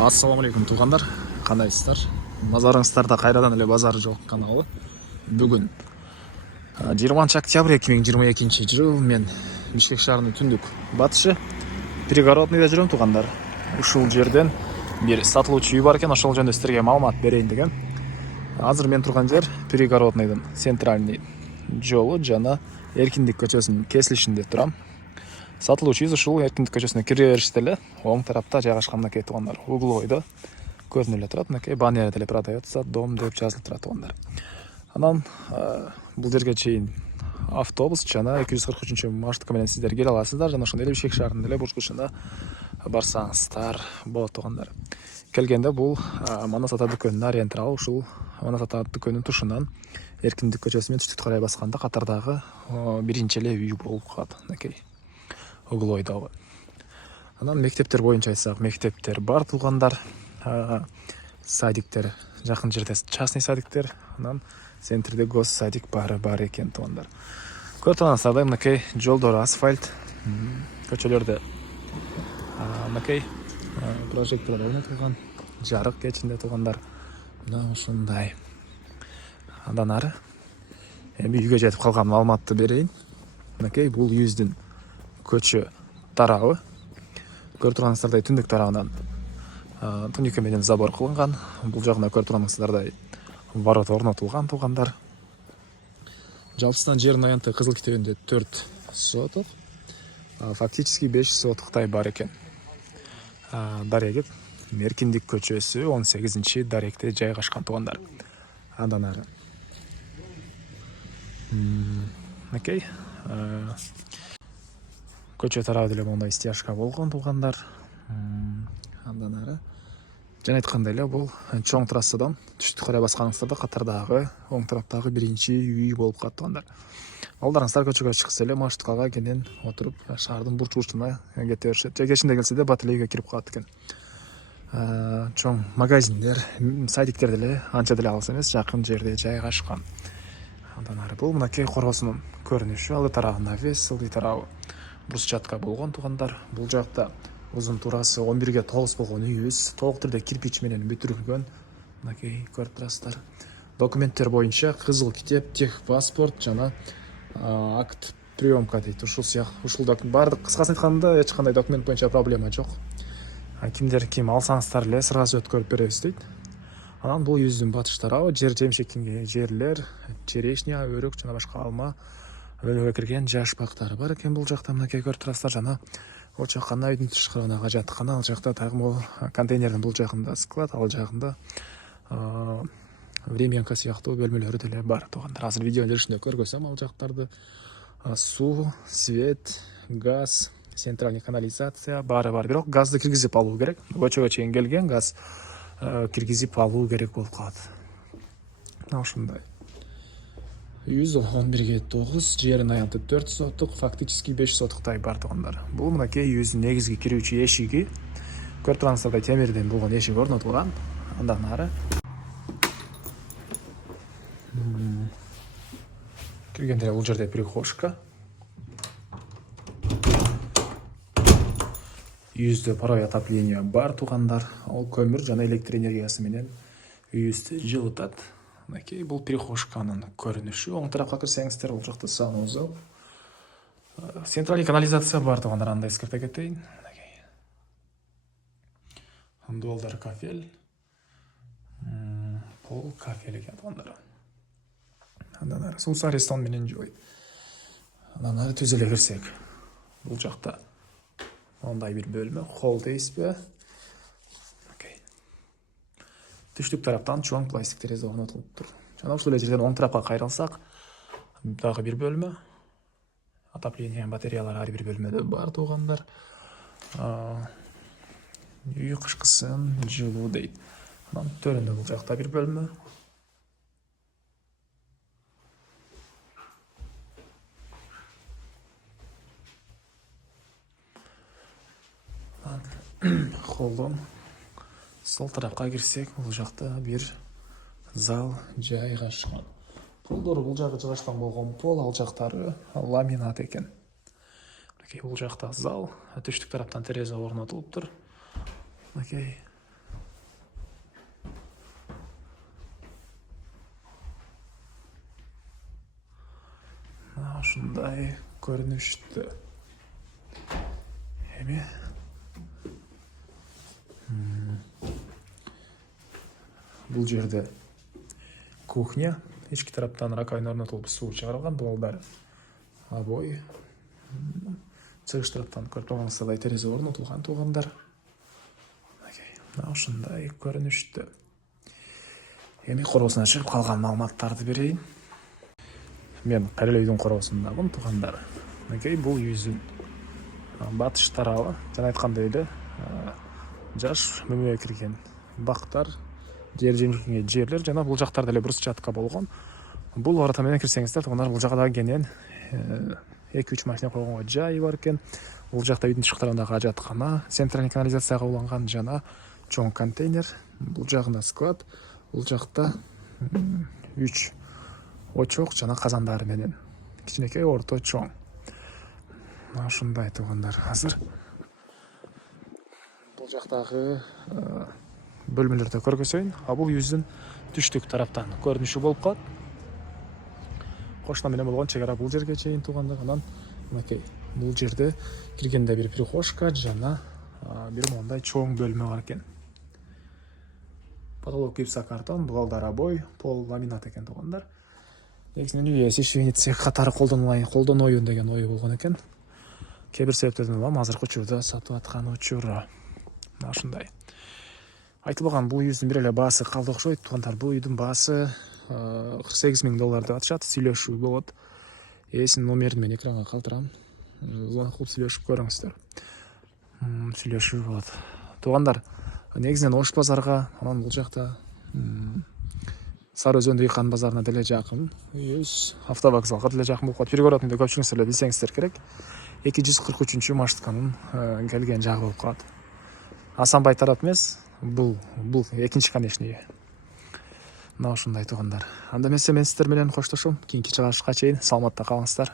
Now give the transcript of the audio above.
Ассаламу алейкум туғандар, қандайсыздар? Назарыңыздарда қайрадан эле базар жол каналы. Бүгін 20 октябрь 2022 жыл мен Бишкек шаарынын түндүк батышы Пригородныйда жүрөм туғандар. Ушул жерден бир сатылуучу үй бар экен, ошол жөнүндө сиздерге маалымат берейин деген. Азыр мен турган жер Пригородныйдын центральный жолу жана Эркиндик көчөсүнүн кесилишинде турам. Сатылуучу үй ушул Эркиндик көчөсүнө кире бериште эле оң тарапта жайгашкан мынакей тугандар. Угловойдо көрүнүп эле турат. Мынакей баннерде эле продается дом деп жазылып турат тугандар. Анан бул жерге чейин автобус жана 243 маршрутка менен сиздер келе аласыздар жана ошондой эле Бишкек шаарынын эле бурчусуна барсаңыздар болот тугандар. Келгенде бул Манас ата дүкөнүнүн ориентиралы ушул Манас ата дүкөнүнүн тушунан Эркиндик көчөсү менен түштүккө карай басканда катардагы биринчи эле үй болуп калат. Мынакей Углойдогу. Анан мектептер боюнча айтсак, мектептер бар тугандар. Садиктер жакын жерде частный садиктер, анан центрде гос садик бар экен тугандар. Көрүп тургансыздардай мынакей жолдор асфальт, көчөлөрдө мынакей прожекторлор орнотулган, жарык кечинде тугандар. Мына ушундай. Андан ары эми үйгө жетип калган маалыматты берейин. Мынакей бул үйүздүн көчө тарабы. Көрүп тургансыздардай түндүк тарабынан туника менен забор кылынган. Бул жагына көрүп тургансыздардай ворот орнотулган тугандар. Жалпысынан жердин аянты кызыл китебинде 4 соток, фактически 5 сотоктай бар экен. Дареги Эркиндик көчөсү 18 даректе жайгашкан тугандар. Андан ары мынакей көчө тарабы деле мондай стяжка болгон тугандар. Андан ары жана айткандай эле бул чоң трассадан түштүккө карай басканыңыздарда катардагы оң тараптагы биринчи үй болуп калат тугандар. Балдарыңыздар көчөгө чыкса эле маршруткага кенен отуруп шаардын бурчусуна кете беришет. Же кечинде келсе да бат эле үйгө кирип калат экен. Чоң магазиндер, садиктер деле анча деле алыс эмес, жакын жерде жайгашкан. Андан ары бул мынакей коргоосунун көрүнүшү. Алды тарабында навес, алды тарабы брусчатка болгон тугандар. Бул жакта узун турасы 11ге 9 болгон үйүбүз толук түрдө кирпич менен бүтүрүлгөн. Мынакей көрүп турасыздар. Документтер боюнча кызыл китеп, техпаспорт жана акт приемка дейт. Ушул баардык кыскасын айтканда эч кандай документ боюнча проблема жок. Ким алсаңыздар эле сразу өткөрүп беребиз дейт. Анан бул үйүздүн батыш тарабы жер жемшектенген жерлер, черешня, өрүк жана башка алма өлөгө кирген жаш бактары бар экен. Бул жакта мынакей көрүп турасыздар жана очакана үйдүн тышкырына жаткан, ал жакта тагы контейнердин бул жагында склад, ал жагында времянка сыяктуу бөлмөлөрү деле бар тугандар. Азыр видеонун жүрүшүндө көргөзөм ал жактарды. Суу, свет, газ, центральный канализация баары бар. Бирок газды киргизип алуу керек. Көчөгө чейин келген газ киргизип алуу керек болуп калат. Мына ушундай. 111ге 9, жерин аянты 4 соток, фактически 5 сотоктай бар тугандар. Бул мынакей үйүздүн негизги кирүүчү эшиги. Көрүп тургансыздардай темирден болгон эшик орнотулган. Андан ары киргенде бул жерде прихожка. Үйүздө паровой отопление бар тугандар. Ал көмүр жана электр энергиясы менен үйүздү жылытат. Мынакей бул прихожканын көрүнүшү. Оң тарапка кирсеңиздер бул жакта санузел. Центральный канализация бар тугандар, анда эскерте кетейин. Долдар кафель. Пол кафель экен тугандар. Андан ары суу сарестон менен жой. Андан ары түз эле кирсек. Бул жакта мондай бир бөлмө, холл дейсизби? Түштүк тараптан чоң пластик терезе орнотулуп тур. Жана ушул эле жерден оң тарапка кайрылсак, дагы бир бөлмө. Отопление батареялар ар бир бөлмөдө бар тугандар. Үй кышкысын жылуу дейт. Анан төрүндө бул жакта бир бөлмө. Холдон сол тарапка кирсек, бул жакта бир зал жайгашкан. Полдор бул жагы жайгашкан болгон пол, ал жактары ламинат экен. Бул жакта зал, түштүк тараптан терезе орнотулуп тур. ушундай көрүнүштө. Эми бул жерде кухня, ички тараптан раковина орнотулуп суу чыгарылган. Бул баары обой. Чыгыш тараптан көрүп турганыңыздай терезе орнотулган туугандар. Ушундай көрүнүштө. Эми короосун ачып калган маалыматтарды берейин. Мен кайра эле үйдүн короосундамын туугандар. Бул үйүбүздүн батыш тарабы. Жана айткандай эле жаш мөмөгө кирген бактар, жемишке жерлер жана бул жактарда эле брусчатка болгон. Бул арата менен кирсеңиздер туугандар, бул жакка дагы кенен 2-3 машина койгонго жай бар экен. Бул жакта үйдүн тышкы ажаткана, центральный канализацияга уланган жана чоң контейнер. Бул жагында склад, бул жакта 3 очок жана казандары менен кичинекей, орто, чоң. Ушундай туугандар. Азыр бул жактагы бөлмөлөрдө көргөзөйүн. Бул үйүбүздүн түштүк тараптан көрүнүшү болуп калат. Кошуна менен болгон чек ара бул жерге чейин туугандар. Анан бул жерде киргенде бир прихожка жана бир мондай чоң бөлмө бар экен. Потолок гипсокартон, бугалдар обой, пол ламинат экен туугандар. Негизинен үй ээси швейный цех катары колдоноюн деген ою болгон экен. Кээ бир себептерден улам азыркы учурда сатып аткан учуру. Ушундай. Айтылбаган, бул үйүбүздүн бир эле баасы калды окшойт туугандар. Бул үйдүн баасы $48,000 деп атышат. Сүйлөшүү болот. Ээсинин номерин мен экранга калтырам. Звонок кылып сүйлөшүп көрүңүздөр. Сүйлөшүү болот. Туугандар, негизинен Ош базарга, анан бул жакта Сары Өзөндөгү Кан базарына деле жакын. Үйүбүз автовокзалга деле жакын болуп калат. Пригородный деп көпчүлүгүңүз эле билсеңиздер керек. 243 маршрутканын келген жагы болуп калат. Асанбай тарап эмес, бул экинчи конечный. Ушундай туугандар. Анда эмесе мен сиздер менен коштошом. Кийинки чыгарышка чейин саламатта калыңыздар.